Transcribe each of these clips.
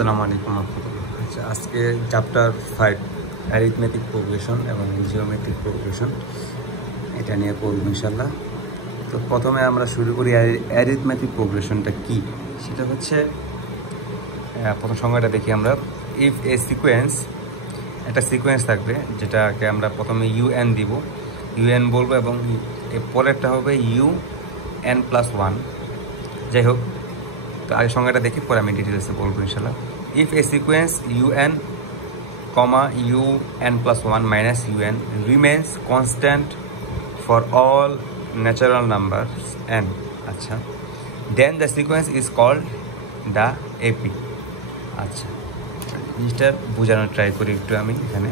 আসসালামু আলাইকুম রহমতুল্লাহ। আচ্ছা, আজকে চ্যাপ্টার 5 অ্যারিথমেটিক প্রোগ্রেশন এবং জিওমেট্রিক প্রোগ্রেশন এটা নিয়ে পড়ব ইনশাল্লাহ। তো প্রথমে আমরা শুরু করি অ্যারিথমেটিক প্রোগ্রেশনটা কি। সেটা হচ্ছে প্রথম সংজ্ঞাটা দেখি আমরা। ইফ এ সিকোয়েন্স, একটা সিকোয়েন্স থাকবে যেটাকে আমরা প্রথমে ইউএন দিব, ইউএন বলবো, এবং এর পরেরটা হবে UN+1। যাই হোক, তো আগে সংজ্ঞাটা দেখি, পরে আমি ডিটেলসে বলবো ইনশাল্লাহ। If A sequence UN, UN+1 minus UN remains constant for all natural numbers n, আচ্ছা, then the sequence is called the AP। আচ্ছা, জিনিসটা বোঝানোর ট্রাই করি একটু আমি। এখানে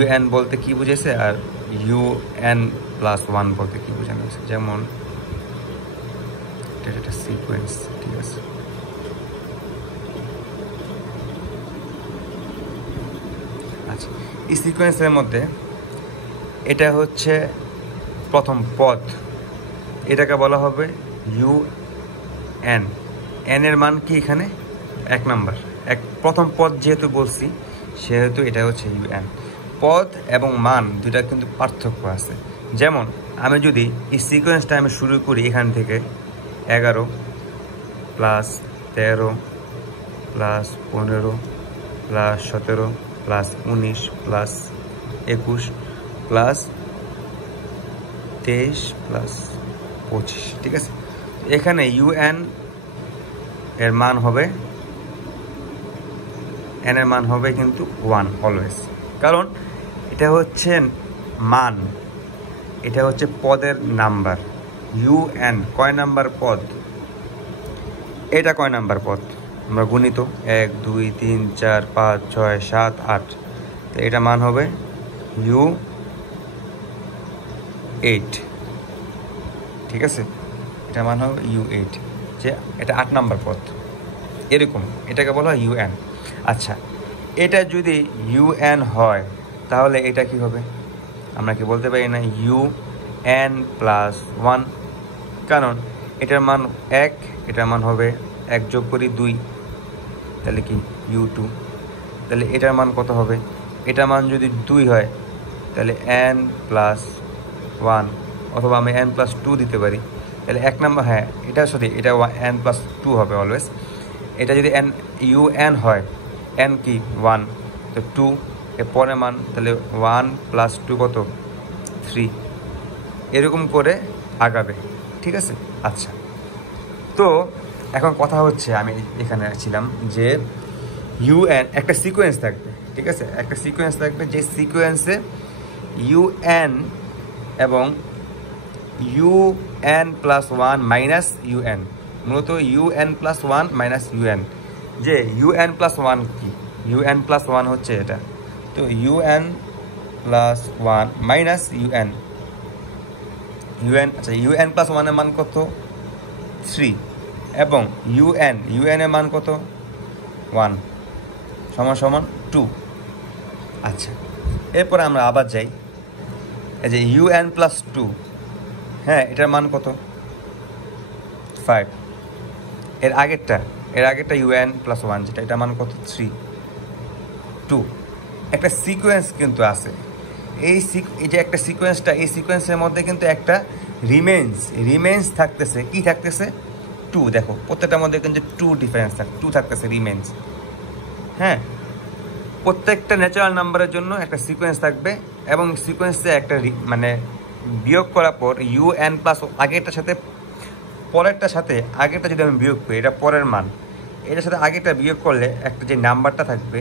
UN বলতে কি বুঝেছে আর UN+1 বলতে কি বোঝানো হয়েছে। যেমন এটা একটা সিকোয়েন্স, ঠিক আছে। আচ্ছা, এই সিকোয়েন্সের মধ্যে এটা হচ্ছে প্রথম পদ, এটাকে বলা হবে UN। এন এর মান কি এখানে 1 নাম্বার, প্রথম পদ যেহেতু বলছি সেহেতু এটা হচ্ছে UN। পদ এবং মান দুটা কিন্তু পার্থক্য আছে। যেমন আমি যদি এই সিকোয়েন্সটা আমি শুরু করি এখান থেকে 11 + 13 + 15 + 17 + 19 + 21 + 23 + 25, ঠিক আছে। এখানে UN এর মান হবে, n এর মান হবে কিন্তু 1 অলওয়েজ, কারণ এটা হচ্ছে মান, এটা হচ্ছে পদের নাম্বার। UN কয় নাম্বার পদ, এটা কয় নাম্বার পদ আমরা গুণিত 1 2 3 4 5 6 7 8, তো এটা মান হবে U8, ঠিক আছে। এটা মান হবে U8, যে এটা 8 নাম্বার পদ, এরকম এটাকে বলা হয় UN। আচ্ছা, এটা যদি UN হয় তাহলে এটা কি হবে, আমরা কি বলতে পারি না UN+1, কারণ এটার মান 1, এটার মান হবে 1 যোগ করি 2, তাহলে কি U2। তাহলে এটার মান কত হবে, এটার মান যদি 2 হয় তাহলে N+1, অথবা আমি N+2 দিতে পারি। তাহলে 1 নাম্বার, হ্যাঁ এটা সরি, এটা N+2 হবে অলওয়েজ। এটা যদি UN হয়, N কি 1, তো 2 এর পরে মান, তাহলে 1 + 2 কত 3, এরকম করে আগাবে, ঠিক আছে। আচ্ছা, তো এখন কথা হচ্ছে, আমি এখানে ছিলাম যে UN একটা সিকোয়েন্স থাকবে, ঠিক আছে, একটা সিকোয়েন্স থাকবে, যে সিকোয়েন্সে UN এবং UN+1 মাইনাস UN, মূলত UN+1 মাইনাস UN, যে UN+1 কি, UN+1 হচ্ছে এটা, তো UN+1 মাইনাস UN, আচ্ছা UN+1 এর মান কত 3, এবং UN এর মান কত 1 সমান 2। আচ্ছা, এরপরে আমরা আবার যাই, এই যে UN+2, হ্যাঁ এটার মান কত 5, এর আগেরটা UN+1 যেটা, এটার মান কত 3 2। একটা সিকোয়েন্স কিন্তু আছে, এই যে একটা সিকোয়েন্সটা, এই সিকোয়েন্সের মধ্যে কিন্তু একটা রিমেন্স থাকতেছে, কি থাকতেছে 2। দেখো প্রত্যেকটার মধ্যে কিন্তু 2 ডিফারেন্স 2 থাকতেছে, রিমেন্স। হ্যাঁ, প্রত্যেকটা ন্যাচারাল নাম্বারের জন্য একটা সিকোয়েন্স থাকবে, এবং সিকোয়েন্সে একটা মানে বিয়োগ করার পর UN+ আগেরটার সাথে পরেরটার সাথে আগেরটা যদি আমি বিয়োগ করি, এটা পরের মান, এটার সাথে আগেরটা বিয়োগ করলে একটা যে নাম্বারটা থাকবে,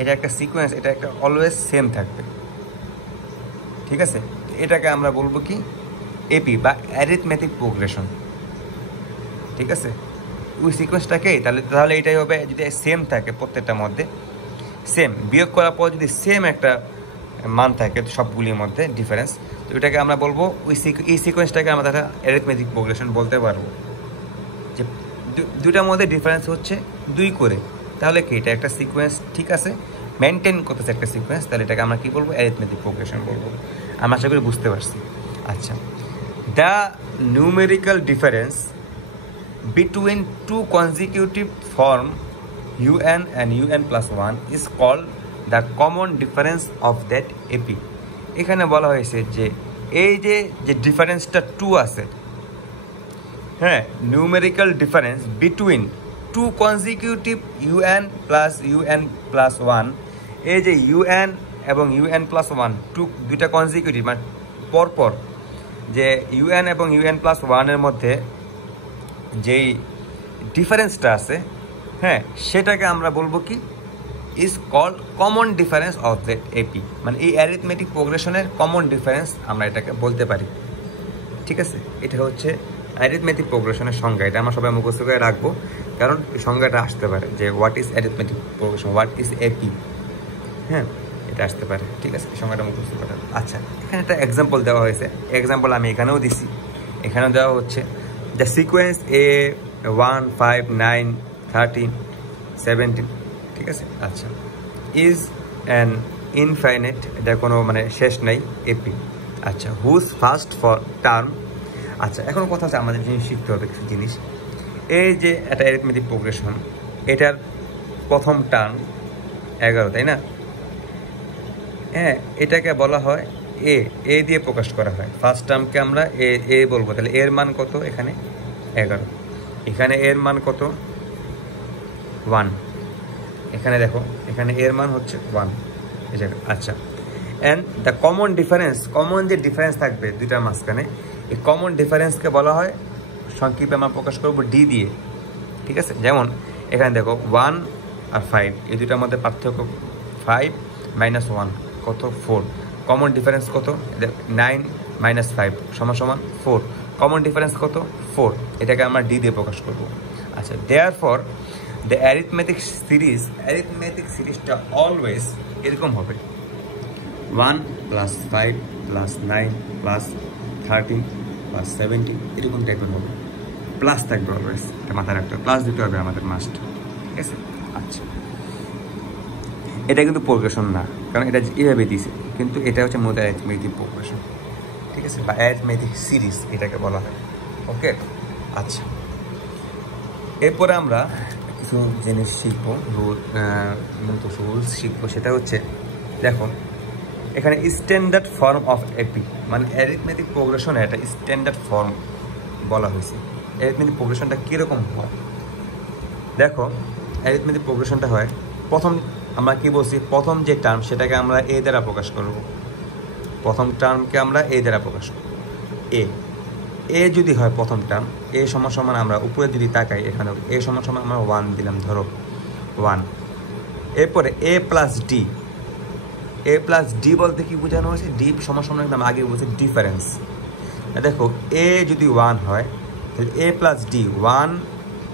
এটা একটা সিকোয়েন্স, এটা একটা অলওয়েজ সেম থাকবে, ঠিক আছে। এটাকে আমরা বলবো কি AP বা অ্যারিথমেটিক প্রোগ্রেশন, ঠিক আছে। ওই সিকোয়েন্সটাকেই তাহলে এটাই হবে, যদি সেম থাকে প্রত্যেকটার মধ্যে, সেম, বিয়োগ করার পর যদি সেম একটা মান থাকে সবগুলির মধ্যে ডিফারেন্স, তো এটাকে আমরা বলবো এই সিকোয়েন্সটাকে আমরা একটা অ্যারিথমেটিক প্রোগ্রেশন বলতে পারবো। যে দুটার মধ্যে ডিফারেন্স হচ্ছে 2 করে, তাহলে কি এটা একটা সিকোয়েন্স, ঠিক আছে, মেনটেন করতেছে একটা সিকোয়েন্স, তাহলে এটাকে আমরা কী বলবো, অ্যারিথমেটিক প্রোগ্রেশন বলবো। আমরা আশা করি বুঝতে পারছি। আচ্ছা, the numerical difference between two consecutive form un and un plus 1 is called the common difference of that AP. এখানে বলা হয়েছে যে এই যে ডিফারেন্সটা 2 আছে, হ্যাঁ, numerical difference between two consecutive un plus 1, এই যে un এবং un plus 1 দুইটা কনজিকিউটিভ মানে পরপর, যে un এবং un plus 1 এর মধ্যে যেই ডিফারেন্সটা আছে, হ্যাঁ, সেটাকে আমরা বলবো কি is called common difference of that AP, মানে এই অ্যারিথমেটিক প্রোগ্রেশনের কমন ডিফারেন্স আমরা এটাকে বলতে পারি। ঠিক আছে, এটা হচ্ছে অ্যারিথমেটিক প্রোগ্রেশনের সংজ্ঞা। এটা আমরা সবাই মুখস্থ করে রাখবো, কারণ এই সংজ্ঞাটা আসতে পারে যে what is arithmetic progression, what is AP, হ্যাঁ, এটা আসতে পারে। ঠিক আছে, এই সংজ্ঞাটা মুখস্থ করা। আচ্ছা, এখানে একটা এক্সাম্পল দেওয়া হয়েছে, এক্সাম্পল আমি এখানেও দিছি, এখানেও দেওয়া হচ্ছে দ্য সিকোয়েন্স এ 1 5 9 13 17। ঠিক আছে, আচ্ছা, ইজ অ্যান ইনফাইনাইট, এটা কোনো মানে শেষ নাই এপি। আচ্ছা, হুজ ফার্স্ট ফর টার্ম। আচ্ছা, এখন কথা হচ্ছে আমাদের জিনিস শিখতে হবে কিছু জিনিস। এই যে একটা অ্যারিথমেটিক প্রোগ্রেশন, এটার প্রথম টার্ম 11, তাই না? হ্যাঁ, এটাকে বলা হয় এ দিয়ে প্রকাশ করা হয়। ফার্স্ট টার্মকে আমরা এ বলবো। তাহলে এর মান কত? এখানে 11, এখানে এর মান কত? 1। এখানে দেখো, এখানে এর মান হচ্ছে 1 এই জায়গায়। আচ্ছা, and the common difference, common যে ডিফারেন্স থাকবে দুইটার মাঝখানে, এই কমন ডিফারেন্সকে বলা হয়, সংক্ষেপে আমরা প্রকাশ করবো ডি দিয়ে। ঠিক আছে, যেমন এখানে দেখো 1 আর 5, এই দুইটার মধ্যে পার্থক্য 5 - 1 কত? 4। কমন ডিফারেন্স কত? 9 - 5 = 4। কমন ডিফারেন্স কত? 4। এটাকে আমরা ডি দিয়ে প্রকাশ করব। আচ্ছা, দেয়ারফর দ্য অ্যারিথমেটিক সিরিজটা অলওয়েজ এরকম হবে 1 + 5 + 9 + 13 + 17, এরকম টাইপের হবে। প্লাস থাকবে অলওয়েজ, এটা মাথায় রাখতে হবে, প্লাস দিতে হবে আমাদের মাস্ট। ঠিক আছে, আচ্ছা, এটা কিন্তু প্রোগ্রেশন না, কারণ এটা এইভাবে দিয়েছে, কিন্তু এটা হচ্ছে মূলত অ্যারিথমেটিক প্রোগ্রেশন। ঠিক আছে, বা অ্যারিথমেটিক সিরিজ এটাকে বলা হয়। ওকে, আচ্ছা, এরপরে আমরা কিছু জিনিস শিখবো, রুলস শিখবো। সেটা হচ্ছে, দেখো এখানে স্ট্যান্ডার্ড ফর্ম অফ এপি, মানে অ্যারিথমেটিক প্রোগ্রেশনে একটা স্ট্যান্ডার্ড ফর্ম বলা হয়েছে। অ্যারিথমেটিক প্রোগ্রেশনটা কীরকম হয়? দেখো, অ্যারিথমেটিক প্রোগ্রেশনটা হয়, প্রথম আমরা কি বলছি, প্রথম যে টার্ম সেটাকে আমরা এ দ্বারা প্রকাশ করব। প্রথম টার্মকে আমরা এ দ্বারা প্রকাশ করব। এ যদি হয় প্রথম টার্ম, এ সমান আমরা উপরে যদি তাকাই, এখানে এ সমান আমরা 1 দিলাম, ধরো 1। এরপরে এ প্লাস ডি বলতে কি বোঝানো হয়েছে? ডি সমান একদম আগে বলছে ডিফারেন্স। দেখো, এ যদি 1 হয়, তাহলে এ প্লাস ডি, 1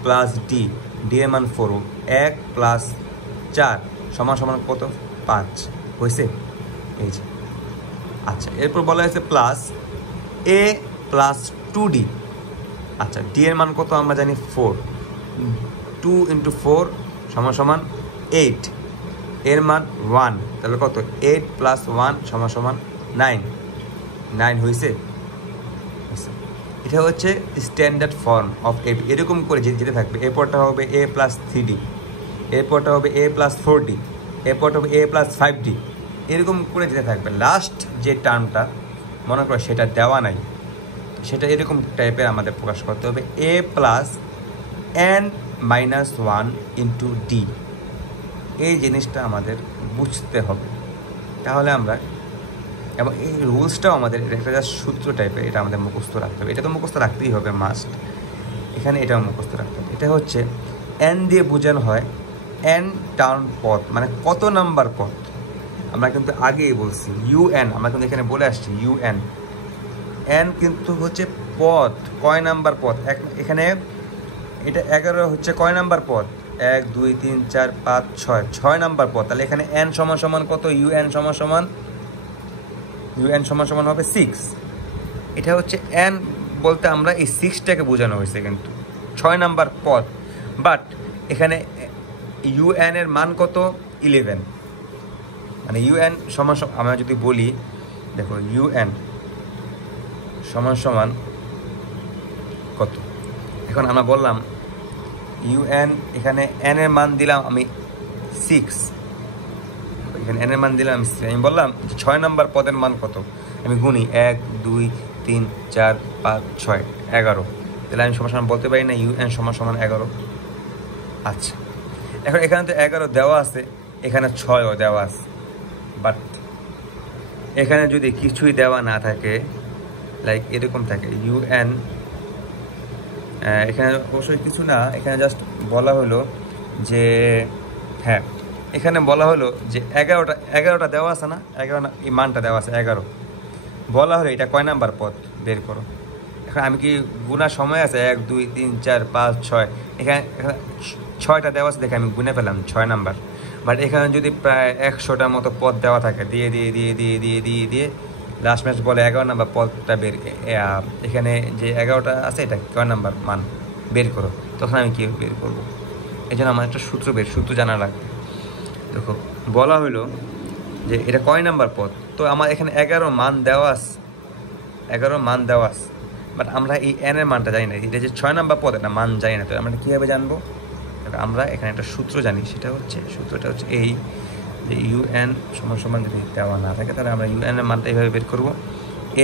+ ডি, ডি এর মান 4, 1 + 4 সমান কত? 5 হয়েছে, এই যে। আচ্ছা, এরপর বলা হয়েছে প্লাস এ প্লাস 2d। আচ্ছা, ডি এর মান কত আমরা জানি 4, 2 × 4 = 8, এর মান 1, তাহলে কত? 8 + 1 = 9 হয়েছে। এটা হচ্ছে স্ট্যান্ডার্ড ফর্ম অফ এপি। এরকম করে যেতে থাকবে। এরপরটা হবে a + 3d, এরপরটা হবে a + 4d, এরপরটা হবে a + 5d, এরকম করে যেতে থাকবে। লাস্ট যে টার্মটা মনে করো সেটা দেওয়া নাই, সেটা এরকম টাইপের আমাদের প্রকাশ করতে হবে a + n - 1 × d। এই জিনিসটা আমাদের বুঝতে হবে, তাহলে আমরা, এবং এই রুলসটাও আমাদের একটা জাস্ট সূত্র টাইপের, এটা আমাদের মুখস্থ রাখতে হবে। এটা তো মুখস্থ রাখতেই হবে মাস্ট, এখানে এটাও মুখস্থ রাখতে হবে। এটা হচ্ছে এন দিয়ে বোঝানো হয় এন টার্ন পথ, মানে কত নাম্বার পথ। আমরা কিন্তু আগেই বলছি ইউএন, আমরা কিন্তু এখানে বলে আসছি ইউএন। এন কিন্তু হচ্ছে পথ, কয় নাম্বার পথ। এখানে এটা 11 হচ্ছে কয় নাম্বার পথ? 1 2 3 4 5 6 নাম্বার পথ। তাহলে এখানে এন সমান কত? ইউএন সমান হবে 6। এটা হচ্ছে এন বলতে আমরা এই 6টাকে বোঝানো হয়েছে, কিন্তু 6 নাম্বার পথ। বাট এখানে ইউএন এর মান কত? 11। মানে ইউএন সমান আমরা যদি বলি, দেখো ইউএন সমান কত, এখন আমরা বললাম ইউএন এখানে এন এর মান দিলাম আমি 6, এখানে এন এর মান দিলাম আমি বললাম 6 নম্বর পদের মান কত, আমি গুনি 1 2 3 4 5 6 11, তাহলে আমি সমান সমান বলতে পারি না ইউএন সমান সমান 11। আচ্ছা, এখন এখানে তো 11 দেওয়া আছে, এখানে 6ও দেওয়া আছে, বাট এখানে যদি কিছুই দেওয়া না থাকে, লাইক এরকম থাকে ইউএন, এখানে অবশ্যই কিছু না, এখানে জাস্ট বলা হলো যে হ্যাঁ, এখানে বলা হলো যে 11টা দেওয়া আছে না, 11 না, এই মানটা দেওয়া আছে 11, বলা হলো এটা কয় নাম্বার পদ বের করো। এখন আমি কি গুনার সময় আছে 1 2 3 4 5 6, এখানে 6টা দেওয়া আছে দেখে আমি গুনে পেলাম 6 নাম্বার, বাট এখানে যদি প্রায় 100টার মতো পদ দেওয়া থাকে দিয়ে দিয়ে দিয়ে দিয়ে দিয়ে দিয়ে দিয়ে লাস্ট ম্যাচ বলে 11 নাম্বার পদটা বের, এখানে যে 11টা আছে এটা কয় নাম্বার মান বের করো, তখন আমি কী বের করবো, এই জন্য আমার একটা সূত্র জানা লাগবে। দেখো বলা হইলো যে এটা কয় নাম্বার পদ, তো আমার এখানে 11 মান দেওয়া আছে, 11 মান দেওয়া আছে, বাট আমরা এই এন এর মানটা জানি না, এটা যে 6 নাম্বার পদ এটা মান জানি না, তো আমরা কীভাবে জানবো, আমরা এখানে একটা সূত্র জানি, সূত্রটা হচ্ছে এই যে ইউএন সমান সমান যদি দেওয়া না থাকে তাহলে আমরা ইউএন এর মানটা এইভাবে বের করবো,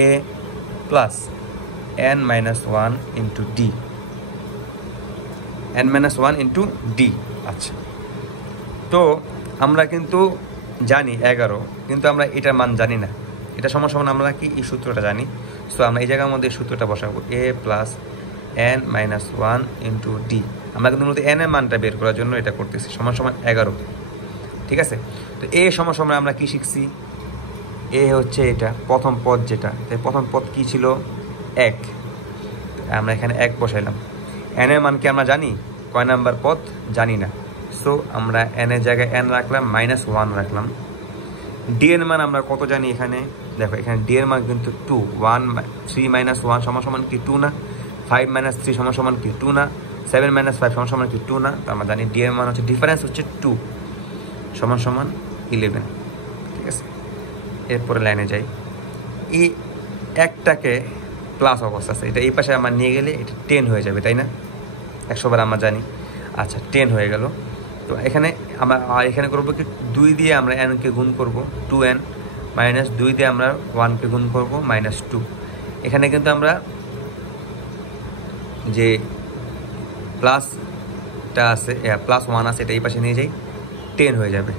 A plus n - 1 into D, n - 1 into D. আচ্ছা, তো আমরা কিন্তু জানি 11, কিন্তু আমরা এটার মান জানি না, এটা সমান সমান আমরা কি এই সূত্রটা জানি, সো আমরা এই জায়গার মধ্যে এই সূত্রটা বসাবো, এ প্লাস n - 1 ইন্টু ডি। আমরা কিন্তু মূলত n এর মানটা বের করার জন্য এটা করতেছি, সমান সমান 11, ঠিক আছে। তো এ সমান সমান আমরা কি শিখছি, এ হচ্ছে এটা প্রথম পদ যেটা, প্রথম পদ কি ছিল 1, আমরা এখানে 1 বসাইলাম। n এর মান কি আমরা জানি, কয় নাম্বার পদ জানি না, সো আমরা n এর জায়গায় n রাখলাম, -1 রাখলাম। ডি এর মান আমরা কত জানি, এখানে দেখো এখানে ডি এর মান কিন্তু 2, 3 - 1 সমান সমান কি 2 না, 5 - 3 সমান সমান কি 2 না, 7 - 5 সমান সমান কি 2 না, তো আমরা জানি ডি এর মান হচ্ছে ডিফারেন্স হচ্ছে 2 সমান সমান 11, ঠিক আছে। এরপরে লাইনে যাই, এই একটাকে প্লাস অবস্থা আছে, এটা এই পাশে আমার নিয়ে গেলে এটা 10 হয়ে যাবে, তাই না, 100 বার আমরা জানি। আচ্ছা 10 হয়ে গেল, তো এখানে আমরা এখানে করবো কি 2 দিয়ে আমরা n-কে গুণ করব, 2n মাইনাস 2 দিয়ে আমরা 1-কে গুণ করব, -2। এখানে কিন্তু আমরা যে প্লাসটা আছে +1 আছে এটা এই পাশে নিয়ে যাই, 10 হয়ে যাবে,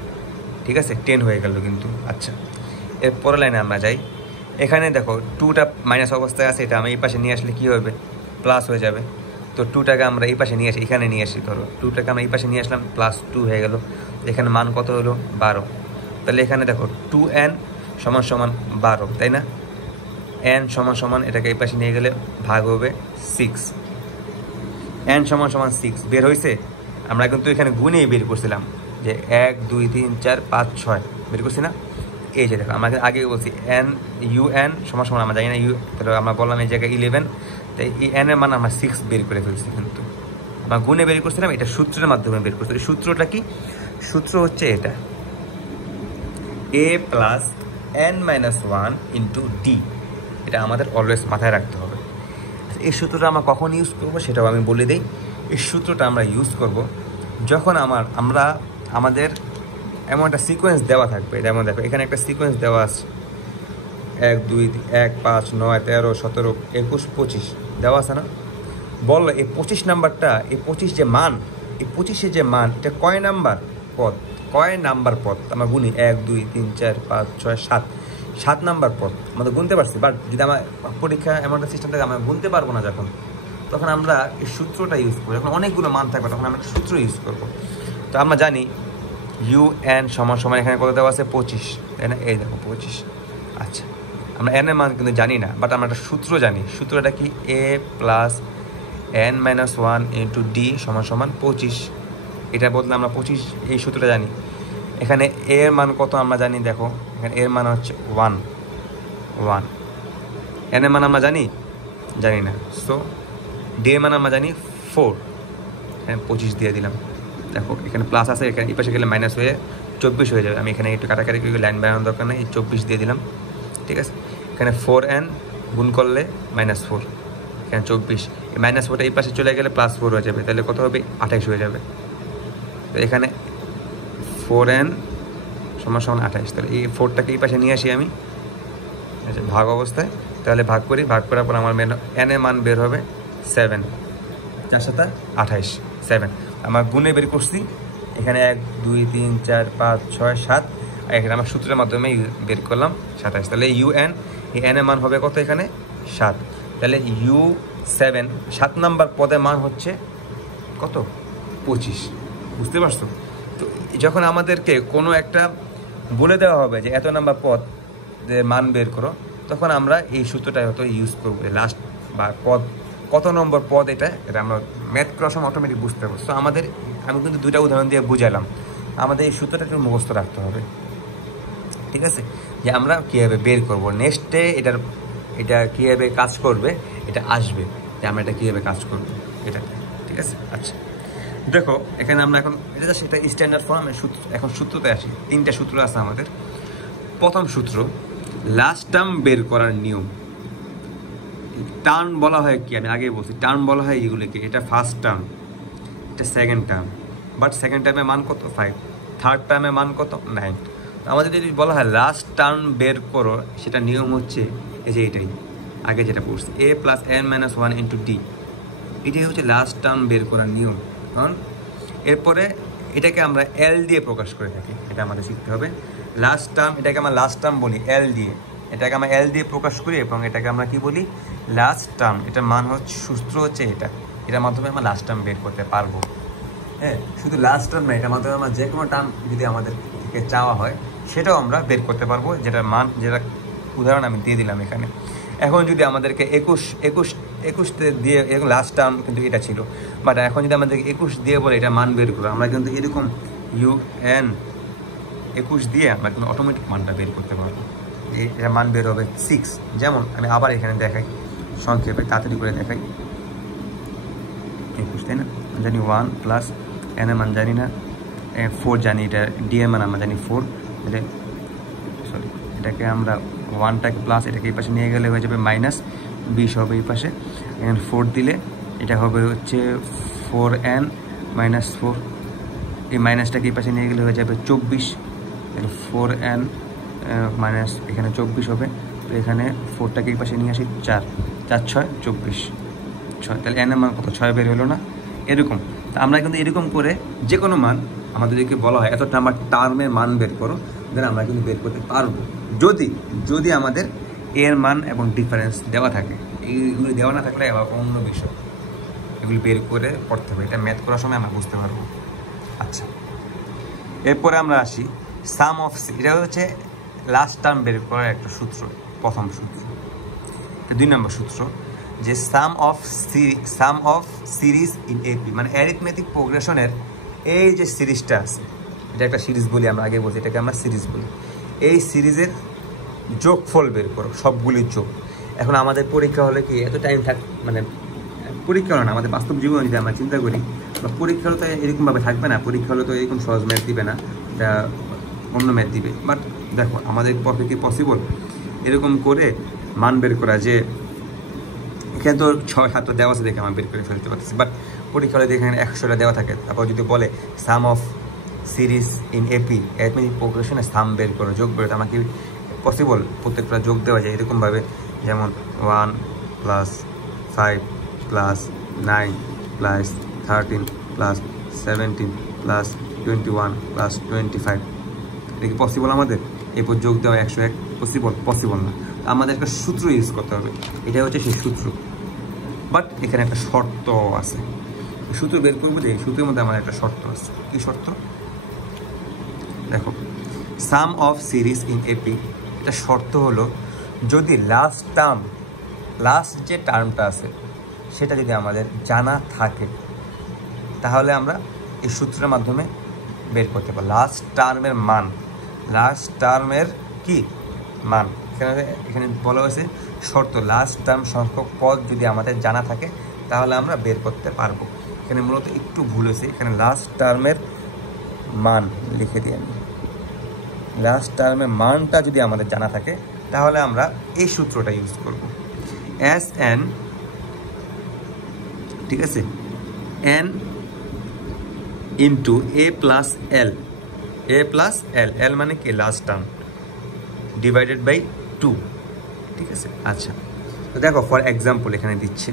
ঠিক আছে, 10 হয়ে গেল কিন্তু। আচ্ছা, এর পরের লাইনে আমরা যাই, এখানে দেখো 2টা মাইনাস অবস্থায় আছে, এটা আমি এই পাশে নিয়ে আসলে কী হবে, প্লাস হয়ে যাবে। তো 2টাকে আমরা এই পাশে নিয়ে আসি, এখানে নিয়ে আসি, ধরো 2টাকে আমরা এই পাশে নিয়ে আসলাম, +2 হয়ে গেল, এখানে মান কত হলো 12, তাহলে এখানে দেখো 2n সমান সমান 12, তাই না, n সমান সমান এটাকে এই পাশে নিয়ে গেলে ভাগ হবে 6, n সমান সমান 6 বের হয়েছে। আমরা কিন্তু এখানে গুণেই বের করছিলাম যে 1 2 3 4 5 6 বের করছি না, এই যে দেখো আমরা আগে বলছি ইউএন সমান সমান আমরা জানি না তাহলে আমরা বললাম এই জায়গায় 11, তাই এই n এর মান আমরা 6 বের করে ফেলছি, কিন্তু আমরা গুণে বের করছিলাম, এটা সূত্রের মাধ্যমে বের করছি। সূত্রটা কি, সূত্র হচ্ছে এটা a plus n - 1 into D, এটা আমাদের অলওয়েজ মাথায় রাখতে হবে। এই সূত্রটা আমরা কখন ইউজ করবো সেটাও আমি বলে দিই। এই সূত্রটা আমরা ইউজ করব যখন আমাদের এমন একটা সিকোয়েন্স দেওয়া থাকবে, যেমন দেখো এখানে একটা সিকোয়েন্স দেওয়া আছে 1 2 1 5 9 13 17 21 25 দেওয়া আছে না, বললো এই 25 নাম্বারটা, এই 25 যে মান, এই 25-এর যে মান এটা কয় নাম্বার পদ আমরা গুনি 1 2 3 4 5 6 7, 7 নাম্বার পদ আমাদের গুনতে পারছি, বাট যদি আমার পরীক্ষা এমন একটা সিস্টেম থাকে আমরা গুনতে পারবো না যখন, তখন আমরা এই সূত্রটা ইউজ করি, যখন অনেকগুলো মান থাকবে তখন আমরা সূত্র ইউজ করবো। তো আমরা জানি UN সমান সমান এখানে কত দেওয়া আছে 25, তাই না, এই দেখো 25। আচ্ছা, আমরা n এর মান কিন্তু জানি না, বাট আমরা একটা সূত্র জানি, সূত্রটা কি a plus n - 1 into D সমান সমান 25, এটা বদলে আমরা 25 এই সূত্রটা জানি। এখানে a এর মান কত আমরা জানি, দেখো এখানে এর মান হচ্ছে 1, n এর মান আমরা জানি না, সো d এর মান আমরা জানি 4, এখানে 25 দিয়ে দিলাম। দেখো এখানে প্লাস আছে, এখানে এই পাশে গেলে মাইনাস হয়ে 24 হয়ে যাবে, আমি এখানে একটু কাটাকাটি করে লাইন বানানোর দরকার নেই, 24 দিয়ে দিলাম, ঠিক আছে। এখানে 4n গুণ করলে -4, এখানে 24, -4টা এই পাশে চলে গেলে +4 হয়ে যাবে, তাহলে কত হবে 28 হয়ে যাবে। তো এখানে 4n = 28, তাহলে এই 4টাকে এই পাশে নিয়ে আসি আমি ভাগ অবস্থায়, তাহলে ভাগ করি, ভাগ করার পর আমার n এর মান বের হবে 7, 4 7 28, 7 আমার গুণে বের করছি, এখানে 1 2 3 4 5 6 7, আর এখানে আমার সূত্রের মাধ্যমে বের করলাম 27, তাহলে un এই n এর মান হবে কত এখানে 7, তাহলে u7 7 নাম্বার পদের মান হচ্ছে কত 25, বুঝতে পারছো? তো যখন আমাদেরকে কোনো একটা বলে দেওয়া হবে যে এত নাম্বার পদ মান বের করো, তখন আমরা এই সূত্রটা হয়তো ইউজ করবো, লাস্ট বা পদ কত নম্বর পদ এটা আমরা ম্যাথ করার সময় অটোমেটিক বুঝতে পারবো। সো আমাদের আমি কিন্তু 2টা উদাহরণ দিয়ে বুঝালাম, আমাদের এই সূত্রটা একটু মুখস্থ রাখতে হবে, ঠিক আছে? যে আমরা কীভাবে বের করবো নেক্সটে এটা কীভাবে কাজ করবে, এটা আসবে যে আমরা এটা কীভাবে কাজ করবো এটা, ঠিক আছে? আচ্ছা দেখো এখানে আমরা এখন এটা সেটা স্ট্যান্ডার্ড ফর্মে সূত্র, এখন সূত্রতে আসি। 3টা সূত্র আছে আমাদের। প্রথম সূত্র লাস্ট টার্ম বের করার নিয়ম। টার্ম বলা হয় কি, আমি আগে বলছি টার্ম বলা হয় এগুলিকে, এটা ফার্স্ট টার্ম, এটা সেকেন্ড টার্ম, বাট সেকেন্ড টার্মের মান কত 5, থার্ড টার্মের মান কত 9। আমাদের যদি বলা হয় লাস্ট টার্ম বের করো, সেটা নিয়ম হচ্ছে এই যে এটাই আগে যেটা পড়ছি, a + n - 1 × d, এটাই হচ্ছে লাস্ট টার্ম বের করার নিয়ম। কারণ এরপরে এটাকে আমরা এল দিয়ে প্রকাশ করে থাকি, এটা আমাদের শিখতে হবে। লাস্ট টার্ম, এটাকে আমরা লাস্ট টার্ম বলি এল দিয়ে, এটাকে আমরা এল দিয়ে প্রকাশ করি এবং এটাকে আমরা কি বলি লাস্ট টার্ম। এটার মান হচ্ছে সূত্র হচ্ছে এটার মাধ্যমে আমরা লাস্ট টার্ম বের করতে পারবো। হ্যাঁ, শুধু লাস্ট টার্ম না, এটার মাধ্যমে আমরা যে কোনো টার্ম যদি আমাদের থেকে চাওয়া হয় সেটাও আমরা বের করতে পারবো, যেটার মান, যেটা উদাহরণ আমি দিয়ে দিলাম এখানে। এখন যদি আমাদেরকে 21 দিয়ে, এরকম লাস্ট টার্ম কিন্তু এটা ছিল, বাট এখন যদি আমাদেরকে 21 দিয়ে বলে এটা মান বের করো, আমরা কিন্তু এরকম UN 21 দিয়ে আমরা কিন্তু অটোমেটিক মানটা বের করতে পারবো। এটা মান বের হবে 6। যেমন আমি আবার এখানে দেখাই সংক্ষেপে, তাড়াতাড়ি করে দেখাই। 21 তাই না, জানি 1 + n এর মান জানি না, 4 জানি, এটা d এর মান আমরা জানি 4, তাহলে সরি এটাকে আমরা 1টাকে প্লাস এটাকে এই পাশে নিয়ে গেলে হয়ে যাবে -20 হবে এই পাশে, এখানে 4 দিলে এটা হবে হচ্ছে 4n - 4, এই মাইনাসটাকে এই পাশে নিয়ে গেলে হয়ে যাবে 24, তাহলে 4n এখানে 24 হবে। তো এখানে 4টাকে এই পাশে নিয়ে আসি 4 4 6 24 6, তাহলে n এর মান কত 6 বের হলো না? এরকম আমরা কিন্তু এরকম করে যে কোনো মান আমাদেরকে বলা হয় এত নাম্বার টার্মের মান বের করো, দেন আমরা কিন্তু বের করতে পারবো, যদি আমাদের এর মান এবং ডিফারেন্স দেওয়া থাকে। এইগুলি দেওয়া না থাকলে আবার অন্য বিষয়, এগুলি বের করে পড়তে হবে, এটা ম্যাথ করার সময় আমরা বুঝতে পারবো। আচ্ছা, এরপরে আমরা আসি সাম অফ, এটা হচ্ছে লাস্ট টার্ম বের করার একটা সূত্র, প্রথম সূত্র। 2 নম্বর সূত্র যে সাম অফ সিরিজ ইন এপি, মানে অ্যারিথমেটিক প্রোগ্রেশনের এই যে সিরিজটা আছে, এটা একটা সিরিজ বলি আমরা আগে বলছি, এটাকে আমরা সিরিজ বলি। এই সিরিজের যোগফল বের করো, সবগুলির যোগ। এখন আমাদের পরীক্ষা হলে কি এত টাইম মানে পরীক্ষা হলো না, আমাদের বাস্তব জীবনে যদি আমরা চিন্তা করি, বা পরীক্ষা হলে তো এরকমভাবে থাকবে না, পরীক্ষা হলে তো এরকম সহজ ম্যাথ দিবে না, এটা অন্য ম্যাথ দিবে। বাট দেখো আমাদের পক্ষে কি পসিবল এরকম করে মান বের করা, যে এখানে তো 6-7টা দেওয়া আছে দেখে আমরা বের করে ফেলতে পারতেছি, বাট পরীক্ষা হলে এখানে 100টা দেওয়া থাকে, তারপর যদি বলে sum of series in AP arithmetic প্রোগ্রেশনে সাম বের করো, যোগ বের, আমার কি পসিবল প্রত্যেকটা যোগ দেওয়া যায় এরকমভাবে, যেমন 1 + 5 + 9 + 13 + 17 + 21 + 25, এটা কি পসিবল আমাদের এরপর যোগ দেওয়া 101? পসিবল না। আমাদের একটা সূত্র ইউজ করতে হবে, এটা হচ্ছে সেই সূত্র। বাট এখানে একটা শর্ত আছে, সূত্র বের করবো যে সূত্রের মধ্যে আমার একটা শর্ত আছে। কি শর্ত? দেখো সাম অফ সিরিজ ইন এপি, এটা শর্ত হলো যদি লাস্ট যে টার্মটা আছে সেটা যদি আমাদের জানা থাকে, তাহলে আমরা এই সূত্রের মাধ্যমে বের করতে পারি লাস্ট টার্মের মান। লাস্ট টার্মের কি মান, এখানে বলা হয়েছে শর্ত, লাস্ট টার্ম সংখ্যক পদ যদি আমাদের জানা থাকে তাহলে আমরা বের করতে পারবো। এখানে মূলত একটু ভুল হয়েছে, এখানে লাস্ট টার্মের মান লিখে দিই আমি। লাস্ট টার্মের মানটা যদি আমাদের জানা থাকে তাহলে আমরা এই সূত্রটা ইউজ করব। ঠিক আছে, n into a plus l, a plus l, l মানে কি লাস্ট টার্ম, ডিভাইডেড বাই 2, ঠিক আছে। আচ্ছা, তো দেখো ফর এক্সাম্পল এখানে দিচ্ছে,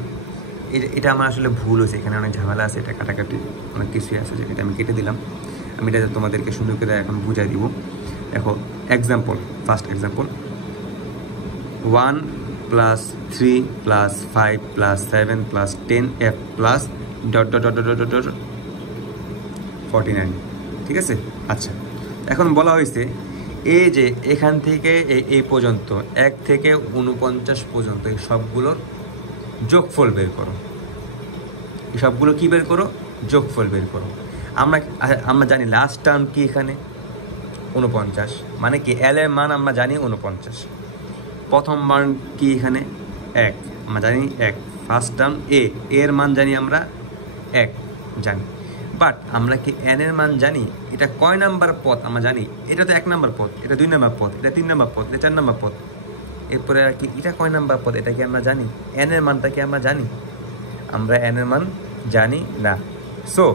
এটা আমার আসলে ভুল হয়েছে, এখানে অনেক ঝামেলা আছে, এটা কাটাকাটি অনেক কিছুই আছে, যেটা আমি কেটে দিলাম। আমি এটা তোমাদেরকে সুন্দর করে এখন বুঝাই দিব। দেখো example, first example, 1 plus 3 plus 5 plus 7 plus 10f plus dot dot dot dot dot 49, ঠিক আছে। আচ্ছা, এখন বলা হয়েছে এই যে এখান থেকে এই পর্যন্ত 1 থেকে 49 পর্যন্ত এই সবগুলোর যোগফল বের করো। এই সবগুলো কি বের করো? যোগফল বের করো। আমরা জানি লাস্ট টার্ম কি এখানে 49, মানে কি এল এর মান আমরা জানি 49। প্রথম মান কি এখানে 1, আমরা জানি 1। ফার্স্ট টার্ম এর মান জানি আমরা 1 জানি, বাট আমরা কি এন এর মান জানি? এটা কয় নাম্বার পদ আমরা জানি? এটা তো 1 নাম্বার পদ, এটা 2 নাম্বার পদ, এটা 3 নাম্বার পদ, এটা 4 নাম্বার পদ। এরপরে আর কি এটা কয় নাম্বার পদ, এটা কি আমরা জানি? এন এর মানটা কি আমরা জানি? আমরা এন এর মান জানি না। সো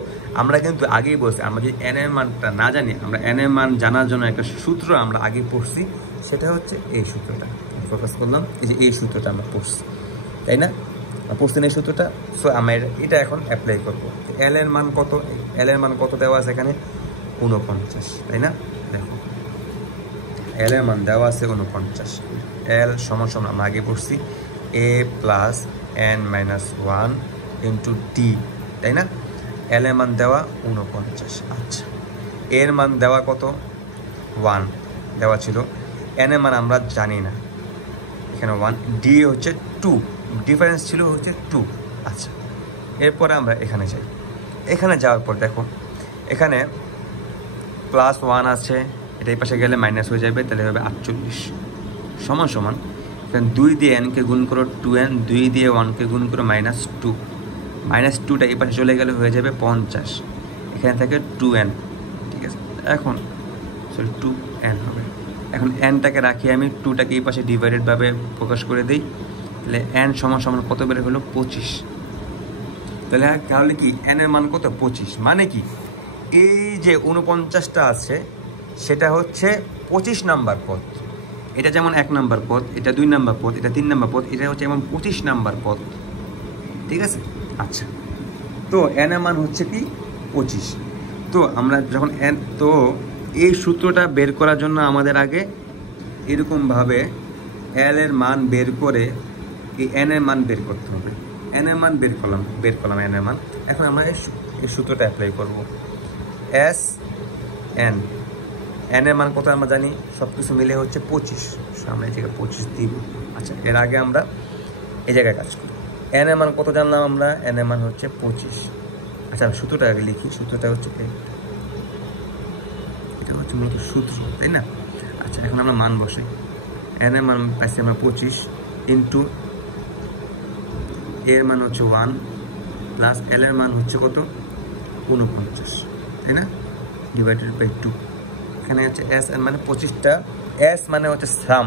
আমরা কিন্তু আগেই বলছি, আমরা যদি এন এর মানটা না জানি, আমরা এন এর মান জানার জন্য একটা সূত্র আমরা আগে পড়ছি, সেটা হচ্ছে এই সূত্রটা। ফোকাস করলাম, এই যে এই সূত্রটা আমরা পড়ছি, তাই না? পড়ছি না এই সূত্রটা। সো আমরা এটা এখন অ্যাপ্লাই করবো। এল এর মান কত? এল এর মান কত দেওয়া আছে এখানে? 49, তাই না? দেখো এল এর মান দেওয়া আছে 49। এল সমান সমান আমরা আগে পড়ছি a plus n minus 1 into D, তাই না? এল এর মান দেওয়া 49। আচ্ছা, এর মান দেওয়া কত? 1 দেওয়া ছিল। এন এর মান আমরা জানি না, এখানে 1, ডি হচ্ছে 2, ডিফারেন্স ছিল হচ্ছে 2। আচ্ছা, এরপরে আমরা এখানে যাই। এখানে যাওয়ার পর দেখো এখানে প্লাস 1 আছে, এটা এই পাশে গেলে মাইনাস হয়ে যাবে, তাহলে হবে 48 সমান সমান এখানে 2 দিয়ে এনকে গুণ করো 2n, 2 দিয়ে 1কে গুণ করো -2, -2টা এই পাশে চলে গেলে হয়ে যাবে 50, এখানে থাকে 2n, ঠিক আছে। এখন 2n হবে। এখন nটাকে রাখি আমি, 2টাকে এই পাশে ডিভাইডেড ভাবে প্রকাশ করে দিই, তাহলে n সমান সমান কত বের হলো? 25। তাহলে কি n এর মান কত? 25। মানে কি এই যে 49টা আছে সেটা হচ্ছে 25 নাম্বার পদ। এটা যেমন 1 নাম্বার পদ, এটা 2 নাম্বার পদ, এটা 3 নাম্বার পদ, এটা হচ্ছে যেমন 25 নাম্বার পদ, ঠিক আছে। আচ্ছা, তো n এর মান হচ্ছে কি 25। তো আমরা যখন n, তো এই সূত্রটা বের করার জন্য আমাদের আগে এরকমভাবে l এর মান বের করে এই n এর মান বের করতে হবে। n এর মান বের করলাম n এর মান। এখন আমরা এই সূত্রটা অ্যাপ্লাই করব। s n, n এর মান কত আমরা জানি? সব কিছু মিলে হচ্ছে 25, আমরা এই জায়গায় 25 দিব। আচ্ছা, এর আগে আমরা এই জায়গায় কাজ করি। n এর মান কত জানলাম আমরা? n এর মান হচ্ছে 25। আচ্ছা, সূত্রটা আগে লিখি। সূত্রটা হচ্ছে এটা হচ্ছে মূলত সূত্র, তাই না? আচ্ছা, এখন আমরা মান বসাই। n এর মান পাইছি আমরা 25 ইন্টু এর মান হচ্ছে 1 প্লাস l এর মান হচ্ছে কত? 49, তাই না? Divided by 2। এখানে হচ্ছে s n মানে 25টা, s মানে হচ্ছে সাম,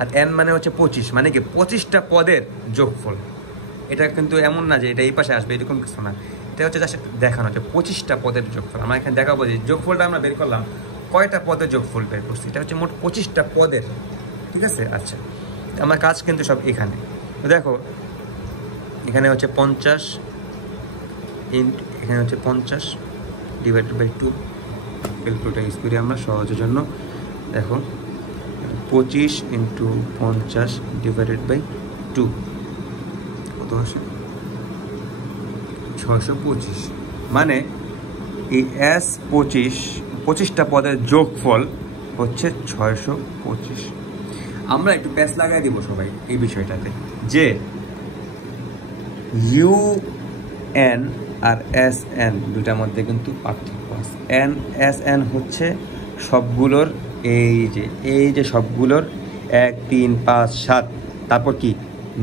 আর n মানে হচ্ছে 25, মানে কি 25টা পদের যোগফল। এটা কিন্তু এমন না যে এটা এই পাশে আসবে, এরকম কিছু না। এটা হচ্ছে জাস্ট দেখানো যে 25টা পদের যোগফল। আমরা এখানে দেখাবো যে যোগফলটা আমরা বের করলাম, কয়টা পদের যোগফল বের করছি। এটা হচ্ছে মোট 25টা পদের, ঠিক আছে। আচ্ছা, আমার কাজ কিন্তু সব এখানে। তো দেখো এখানে হচ্ছে 50 এখানে হচ্ছে 50 ডিভাইডেড বাই 2। ক্যালকুলেটর ইউজ করি আমরা সহজের জন্য। দেখো 25 ইন্টু 50 ডিভাইডেড বাই 2 কত আসে? 625। মানে এই s 25টা পদের যোগফল হচ্ছে 625। আমরা একটু প্যাচ লাগাই দিব সবাই এই বিষয়টাতে, যে un আর sn দুটার মধ্যে কিন্তু পার্থক্য আছে। sn হচ্ছে সবগুলোর এই যে সবগুলোর 1 3 5 7, তারপর কি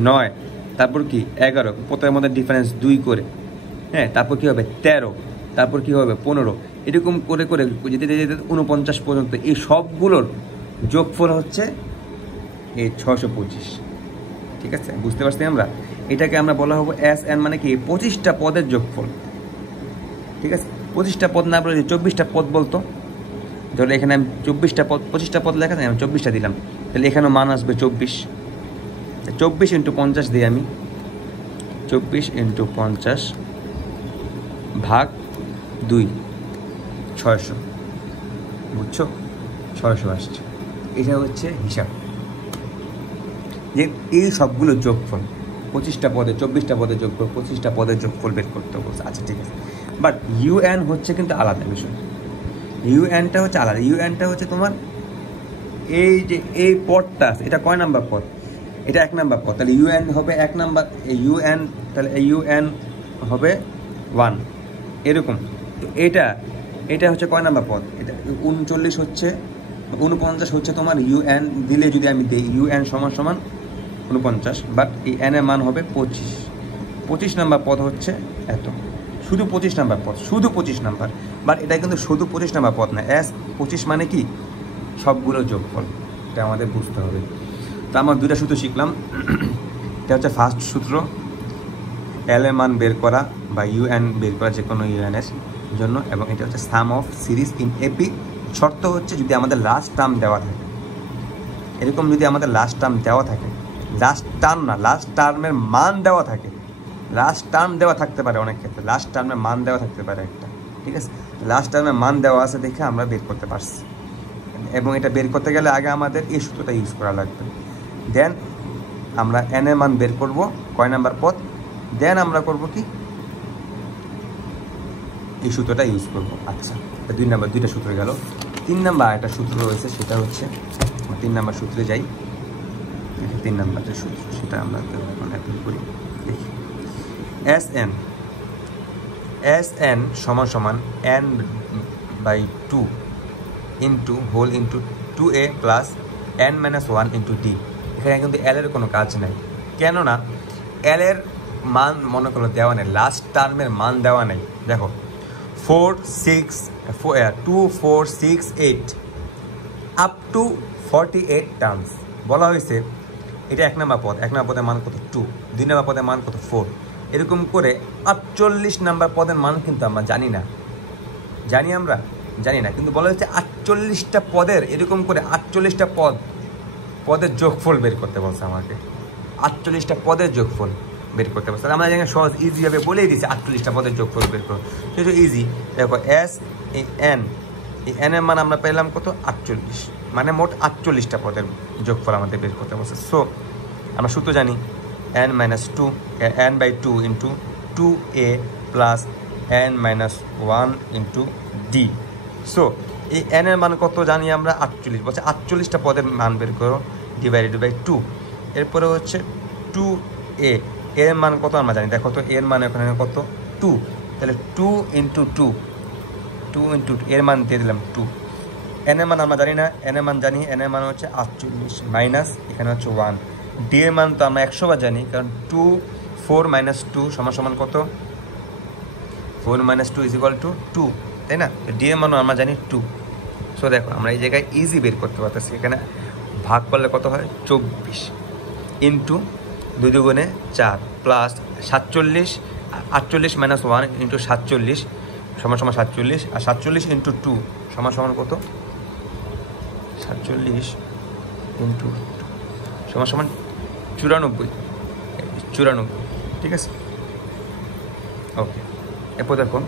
9, তারপর কি 11, প্রত্যেকের মধ্যে ডিফারেন্স 2 করে, হ্যাঁ, তারপর কি হবে 13, তারপর কি হবে 15, এরকম করে করে যেতে যেতে 49 পর্যন্ত এই সবগুলোর যোগফল হচ্ছে এই 625, ঠিক আছে। বুঝতে পারছি আমরা? এটাকে আমরা বলা হবো এস এন, মানে কি 25টা পদের যোগফল। ঠিক আছে, 25টা পদ না বলে 24টা পদ বলতো, ধরো এখানে আমি 24টা পদ, 25টা পদ লেখা আমি 24টা দিলাম, তাহলে এখানেও মান আসবে 24। 24 × 50 দিই আমি, 24 × 50 ভাগ 2, 600। বুঝছো, 600 আসছে। এটা হচ্ছে হিসাব যে এই সবগুলো যোগফল, 25টা পদে 24টা পদের যোগফল, 25টা পদের যোগফল বের করতে বলছে। আচ্ছা ঠিক আছে, বাট ইউএন হচ্ছে কিন্তু আলাদা বিষয়। ইউএনটা হচ্ছে আলাদা। ইউএনটা হচ্ছে তোমার এই যে এই পদটা আছে, এটা কয় নাম্বার পদ? এটা 1 নাম্বার পদ, তাহলে ইউএন হবে 1 নাম্বার, ইউএন তাহলে ইউএন হবে 1 এরকম। তো এটা হচ্ছে কয় নাম্বার পদ? এটা 39 হচ্ছে, 49 হচ্ছে তোমার ইউএন দিলে যদি আমি দিই ইউএন সমান 49, বাট এই এন এর মান হবে 25। 25 নাম্বার পদ হচ্ছে এত, শুধু 25 নাম্বার পদ, শুধু 25 নাম্বার। বাট এটা কিন্তু শুধু 25 নাম্বার পদ না, এস 25 মানে কি সবগুলো যোগফল, এটা আমাদের বুঝতে হবে। তো আমরা 2টা সূত্র শিখলাম। এটা হচ্ছে ফার্স্ট সূত্র, এল এর মান বের করা বা ইউএন বের করা যে কোনো ইউএনের জন্য, এবং এটা হচ্ছে সাম অফ সিরিজ ইন এপি। শর্ত হচ্ছে যদি আমাদের লাস্ট টার্ম দেওয়া থাকে, এরকম যদি আমাদের লাস্ট টার্ম দেওয়া থাকে, লাস্ট টার্ম না, লাস্ট টার্মের মান দেওয়া থাকে, লাস্ট টার্ম দেওয়া থাকতে পারে অনেক ক্ষেত্রে, লাস্ট টার্মের মান দেওয়া থাকতে পারে একটা। ঠিক আছে, লাস্ট টার্মের মান দেওয়া আছে দেখে আমরা বের করতে পারছি, এবং এটা বের করতে গেলে আগে আমাদের এই সূত্রটা ইউজ করা লাগবে। দেন আমরা এন এর মান বের করব কয় নাম্বার পদ, দেন আমরা করব কি এই সূত্রটা ইউজ করব। আচ্ছা, 2 নাম্বার 2টা সূত্র গেল। 3 নাম্বার একটা সূত্র রয়েছে, সেটা হচ্ছে 3 নাম্বার সূত্রে যাই। 3 নাম্বার যে সূত্র সেটা আমরা এখন অ্যাপ্লাই করি, দেখি। এস এন সমান n/2 into whole into 2a plus n-1 into d। এখানে কিন্তু এল এর কোনো কাজ নেই, কেননা এল এর মান মনে করো দেওয়া নেই, লাস্ট টার্মের মান দেওয়া নেই। দেখো 4, 6, 2, 4, 6, 8 আপ টু 48 টার্মস বলা হয়েছে। এটা 1 নাম্বার পদ, 1 নাম্বার পদের মান কত 2, 2 নাম্বার পদের মান কত 4, এরকম করে 48 নাম্বার পদের মান কিন্তু আমরা জানি না, জানি না, কিন্তু বলা হয়েছে 48টা পদের, এরকম করে 48টা পদের যোগফল বের করতে বলছে আমাকে। 48টা পদের যোগফল বের করতে বলছে। আমরা যেখানে সহজ ইজিভাবে বলেই দিচ্ছি 48টা পদের যোগফল বের করো, সেটা ইজি। দেখো এস এন, এই এন এর মান আমরা পেলাম কত 48, মানে মোট 48টা পদের যোগফল আমাদের বের করতে বলছে। সো আমরা সূত্র জানি n-2 n/2 into 2a plus n-1 into d। So এই n এর মান কত জানি আমরা 48, বলছে 48টা পদের মান বের করো ডিভাইডেড বাই 2। এরপরে হচ্ছে 2a, এর মান কত আমরা জানি, দেখো তো এর মান এখানে কত 2, তাহলে 2 ইন্টু 2 এর মান দিয়ে দিলাম 2। এন এর মান আমরা জানি না, এন এর মান জানি, এন এর মান হচ্ছে 48 মাইনাস এখানে হচ্ছে 1। ডি এর মান তো আমরা 100 বার জানি, কারণ 2, 4 - 2 সমান কত, 4 - 2 = 2, তাই না? ডি এর মানও আমরা জানি 2। সো দেখো আমরা এই জায়গায় ইজি বের করতে পারতেছি। এখানে ভাগ করলে কত হয় 24 ইন্টু 2 দুগুণে 4 প্লাস 47, 48 - 1 ইন্টু 47 সমান 47, আর 47 ইন্টু 2 সমান কত, 47 ইন্টু সমান 94, ঠিক আছে? ওকে, এরপর দেখো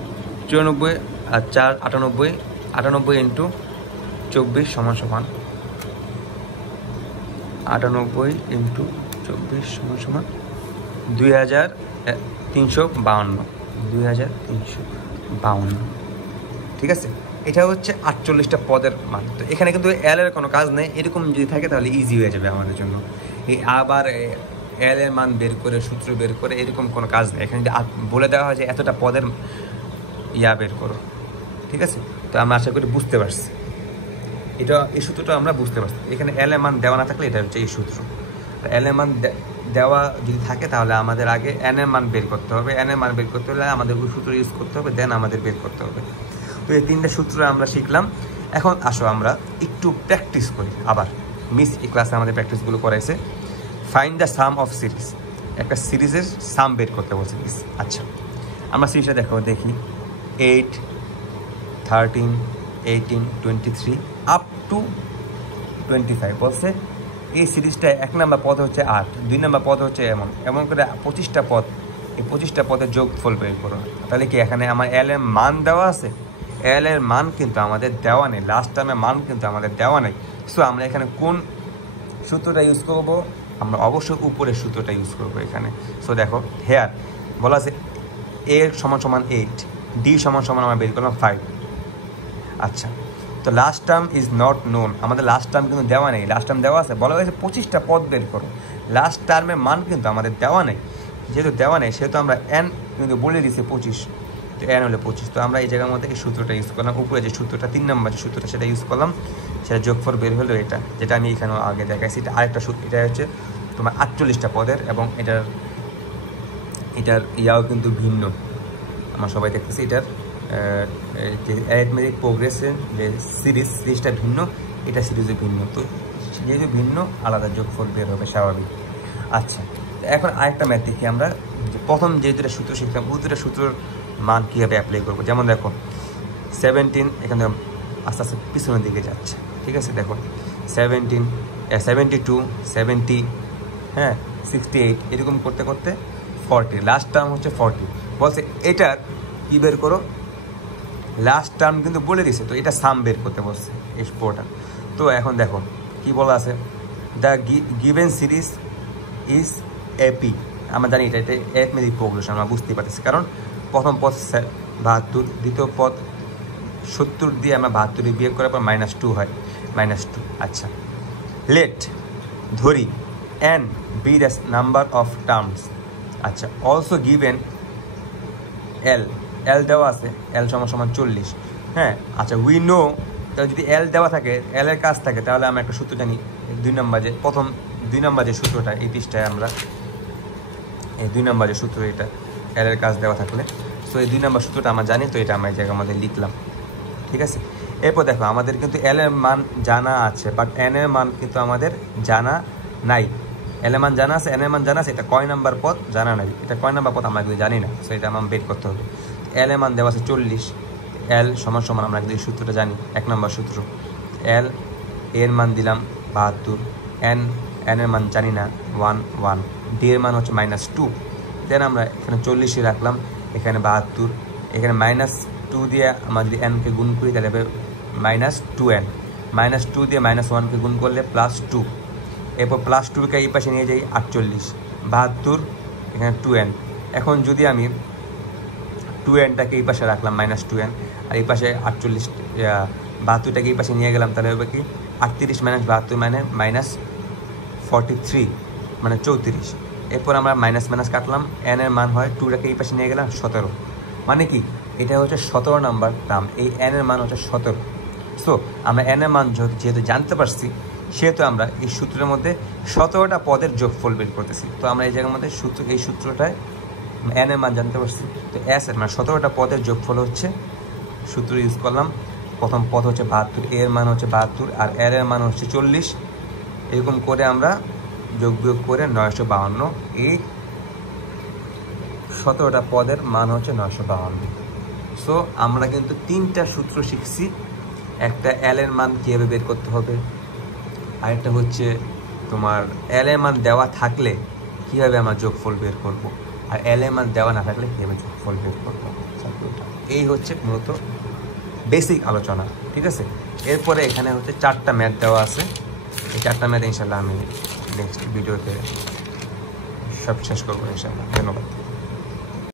94 আর 4 98, 98 ইন্টু 24 সমান 98 ইন্টু 24 সমান 2352, ঠিক আছে? এটা হচ্ছে 48টা পদের মান। তো এখানে কিন্তু এল এর কোনো কাজ নেই, এরকম যদি থাকে তাহলে ইজি হয়ে যাবে আমাদের জন্য। এই আবার এল এর মান বের করে সূত্র বের করে এরকম কোনো কাজ নেই। এখানে যদি বলে দেওয়া হয় যে এতটা পদের বের করো, ঠিক আছে? তো আমরা আশা করি বুঝতে পারছি, এই সূত্রটা আমরা বুঝতে পারছি। এখানে এল এর মান দেওয়া না থাকলে এটা হচ্ছে এই সূত্র। এল এর মান দেওয়া যদি থাকে তাহলে আমাদের আগে এন এর মান বের করতে হবে। এন এর মান বের করতে হলে আমাদের ওই সূত্র ইউজ করতে হবে, দেন আমাদের বের করতে হবে। তো এই 3টে সূত্র আমরা শিখলাম। এখন আসো আমরা একটু প্র্যাকটিস করি। আবার মিস এই ক্লাসে আমাদের প্র্যাকটিসগুলো করাইছে। Find the some of series. একটা সিরিজের সাম বের করতে বলছে। আচ্ছা, আমরা সিরিজটা দেখি 8, 13, 18, 23 আপ টু 25 বলছে। এই সিরিজটা 1 নম্বর পদ হচ্ছে 8, 2 নম্বর পদ হচ্ছে এমন করে 25টা পদ। এই 25টা পদের যোগফল বের করো। তাহলে কি এখানে আমার এল এর মান দেওয়া আছে? এল এর মান কিন্তু আমাদের দেওয়া নেই, লাস্ট টার্মের মান কিন্তু আমাদের দেওয়া নেই। সো আমরা এখানে কোন সূত্রটা ইউজ করবো? আমরা অবশ্যই উপরের সূত্রটা ইউজ করবো এখানে। সো দেখো হেয়ার বলা আছে এ সমান 8, ডি সমান আমরা বের করলাম 5। আচ্ছা, তো last term is not known, আমাদের লাস্ট টার্ম কিন্তু দেওয়া নেই। লাস্ট টার্ম দেওয়া আছে, বলা হয়েছে 25টা পদ বের করো। লাস্ট টার্মের মান কিন্তু আমাদের দেওয়া নেই, যেহেতু দেওয়া নেই সেহেতু আমরা এন কিন্তু বলে দিয়েছি 25, তো এন হলে 25। তো আমরা এই জায়গার মধ্যে এই সূত্রটা ইউজ করলাম, উপরে যে সূত্রটা 3 নম্বর যে সূত্রটা সেটা ইউজ করলাম, সেটা যোগফল বের হলো এটা, যেটা আমি এখানেও আগে দেখাইছি। এটা আরেকটা সূত্র, এটা হচ্ছে তোমার 48টা পদের, এবং এটার ইয়াও কিন্তু ভিন্ন, আমরা সবাই দেখতেছি। এটার যে অ্যারিথমেটিক প্রোগ্রেসের যে সিরিজটা ভিন্ন, এটা সিরিজও ভিন্ন। তো যেহেতু ভিন্ন, আলাদা যোগফল বের হবে স্বাভাবিক। আচ্ছা, এখন আরেকটা ম্যাথ দেখি আমরা। প্রথম যে দুটা সূত্র শিখলাম, ওই দুটা সূত্রের মান কীভাবে অ্যাপ্লাই করবো। যেমন দেখো 17 এখানে আস্তে আস্তে পিছনের দিকে যাচ্ছে, ঠিক আছে। দেখো 17, 72, 70, হ্যাঁ 68, এরকম করতে করতে 40, লাস্ট টার্ম হচ্ছে 40। বলছে এটার কী বের করো? লাস্ট টার্ম কিন্তু বলে দিছে, তো এটা সাম বের করতে বলছে এই পুরোটা। তো এখন দেখো কি বলা আছে, the given series is AP. আমরা জানি এটা অ্যারিথমেটিক প্রোগ্রেশন, আমরা বুঝতেই পারতেছি, কারণ প্রথম পদ 72, দ্বিতীয় পদ 70 দিয়ে আমরা 72 বিয়োগ করার পর -2 হয়, -2। আচ্ছা, লেট ধরি N B the number of terms. আচ্ছা, অলসো গিভেন এল দেওয়া আছে, এল সমান 40, হ্যাঁ। আচ্ছা, উই নো, তাহলে যদি এল দেওয়া থাকে, এল এর কাজ থাকে, তাহলে আমরা একটা সূত্র জানি 2 নম্বর যে প্রথম 2 নম্বর যে সূত্রটা, এই পৃষ্ঠায় আমরা এই 2 নম্বর যে সূত্র, এটা এল এর কাজ দেওয়া থাকলে, সো এই 2 নম্বর সূত্রটা আমরা জানি, তো এটা আমরা এই জায়গায় আমাদের লিখলাম, ঠিক আছে। এরপর দেখো আমাদের কিন্তু এল এর মান জানা আছে, বাট এন এর মান কিন্তু আমাদের জানা নাই। এল এর মান জানা আছে, এন এর মান জানা আছে, এটা কয় নাম্বার পদ জানা নাই, এটা কয় নাম্বার পদ আমরা কিন্তু জানি না, সো এটা আমার বের করতে হবে। এল এর মান দেওয়া আছে 40, এল সমান আমরা কিন্তু এই সূত্রটা জানি, 1 নম্বর সূত্র। এল এর মান দিলাম 72, এন এর মান জানি না 1, ডি এর মান হচ্ছে -2। দেন আমরা এখানে 40 রাখলাম, এখানে 72, এখানে -2 দিয়ে আমরা যদি এনকে গুণ করি তাহলে হবে -2n, -2 দিয়ে -1কে গুণ করলে +2, এরপর +2কে এই পাশে নিয়ে যাই 48, 72, এখানে 2n। এখন যদি আমি 2nটাকে এই পাশে রাখলাম -2n, আর এই পাশে 48, 72টাকে এই পাশে নিয়ে গেলাম, তাহলে হবে কি 38 - 72 মানে -43, মানে 34। এরপর আমরা মাইনাস কাটলাম, এন এর মান হয় 2টাকে এই পাশে নিয়ে গেলাম 17, মানে কি এটা হচ্ছে 17 নাম্বার টার্ম, এই এন এর মান হচ্ছে 17। সো আমরা এন এর মান যেহেতু জানতে পারছি, সেহেতু আমরা এই সূত্রের মধ্যে 17টা পদের যোগফল বের করতেছি। তো আমরা এই জায়গার মধ্যে এই সূত্রটায় এন এর মান জানতে পারছি, তো এস এর মানে 17টা পদের যোগফল হচ্ছে, সূত্র ইউজ করলাম। প্রথম পদ হচ্ছে 72, এর মান হচ্ছে 72, আর এল এর মান হচ্ছে 40। এরকম করে আমরা যোগ বিয়োগ করে 952, এই 17টা পদের মান হচ্ছে 952। সো আমরা কিন্তু 3টা সূত্র শিখছি, একটা এল এর মান কীভাবে বের করতে হবে, আরেকটা হচ্ছে তোমার এল এর মান দেওয়া থাকলে কীভাবে আমরা যোগফল বের করব, আর এল এর মান দেওয়া না থাকলে কীভাবে যোগফল বের করবো। এই হচ্ছে মূলত বেসিক আলোচনা, ঠিক আছে। এরপরে এখানে হচ্ছে 4টা ম্যাথ দেওয়া আছে, এই 4টা ম্যাথ ইনশাল্লাহ আমি নেক্সট ভিডিওতে সব শেষ করবো ইনশাল্লাহ। ধন্যবাদ।